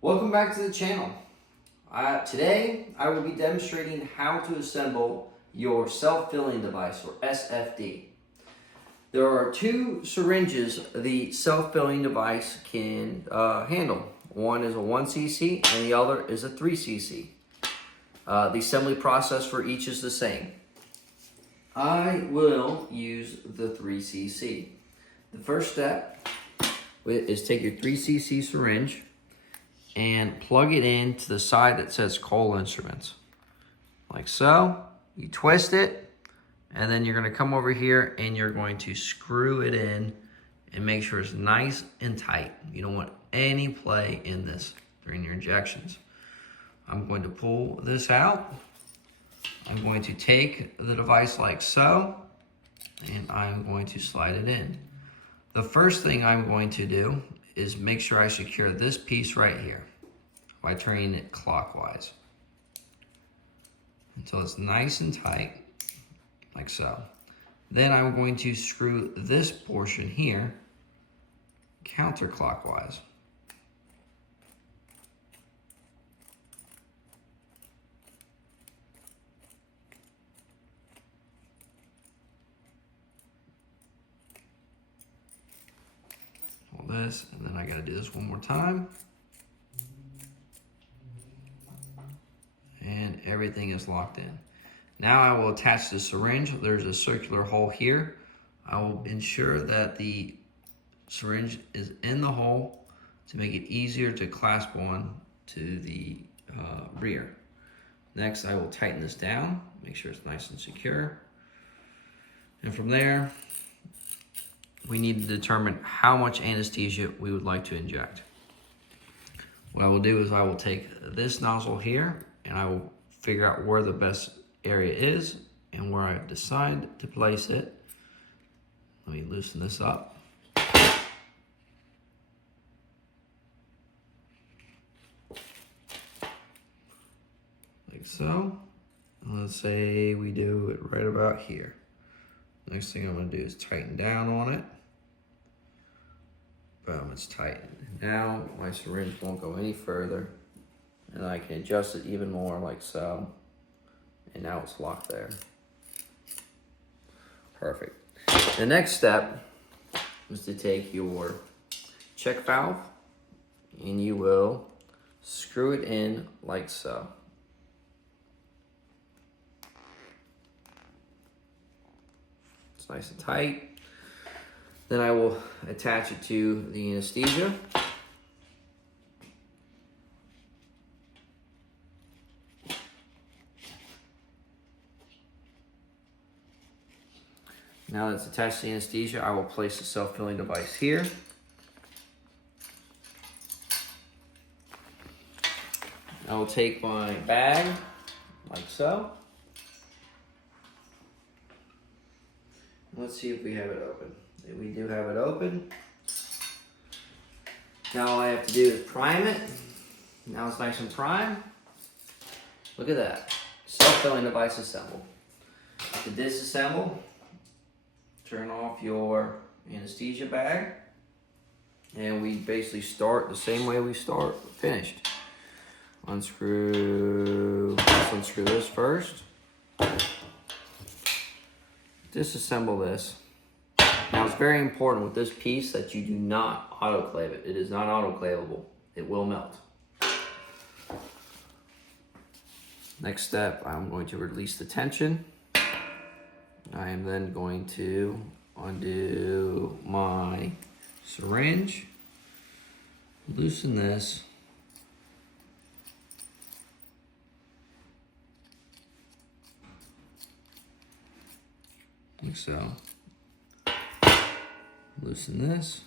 Welcome back to the channel. Today I will be demonstrating how to assemble your self-filling device, or SFD. There are two syringes the self-filling device can handle. One is a 1cc and the other is a 3cc. The assembly process for each is the same. I will use the 3cc. The first step is take your 3cc syringe and plug it into the side that says ColeInstruments. Like so. You twist it, and then you're gonna come over here and you're going to screw it in and make sure it's nice and tight. You don't want any play in this during your injections. I'm going to pull this out. I'm going to take the device like so, and I'm going to slide it in. The first thing I'm going to do is make sure I secure this piece right here by turning it clockwise until it's nice and tight, like so. Then I'm going to screw this portion here counterclockwise. Hold this, and then I gotta do this one more time. And everything is locked in. Now I will attach the syringe. There's a circular hole here. I will ensure that the syringe is in the hole to make it easier to clasp on to the rear. Next, I will tighten this down, make sure it's nice and secure. And from there, we need to determine how much anesthesia we would like to inject. What I will do is I will take this nozzle here and I will figure out where the best area is and where I decide to place it. Let me loosen this up. Like so. And let's say we do it right about here. Next thing I'm going to do is tighten down on it. Boom, it's tightened. Now my syringe won't go any further. And I can adjust it even more, like so. And now it's locked there. Perfect. The next step is to take your check valve and you will screw it in like so. It's nice and tight. Then I will attach it to the anesthesia. Now that it's attached to the anesthesia, I will place the self-filling device here. I will take my bag, like so. Let's see if we have it open. We do have it open. Now all I have to do is prime it. Now it's nice and primed. Look at that. Self-filling device assembled. To disassemble, turn off your anesthesia bag, and we basically start the same way we finished. Let's unscrew this first. Disassemble this. Now it's very important with this piece that you do not autoclave it. It is not autoclavable. It will melt. Next step, I'm going to release the tension. I am then going to undo my syringe, loosen this, like so, loosen this,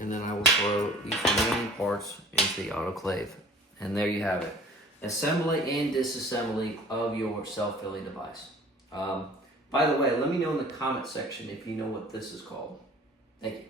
and then I will throw these remaining parts into the autoclave. And there you have it. Assembly and disassembly of your self-filling device. By the way, let me know in the comment section if you know what this is called. Thank you.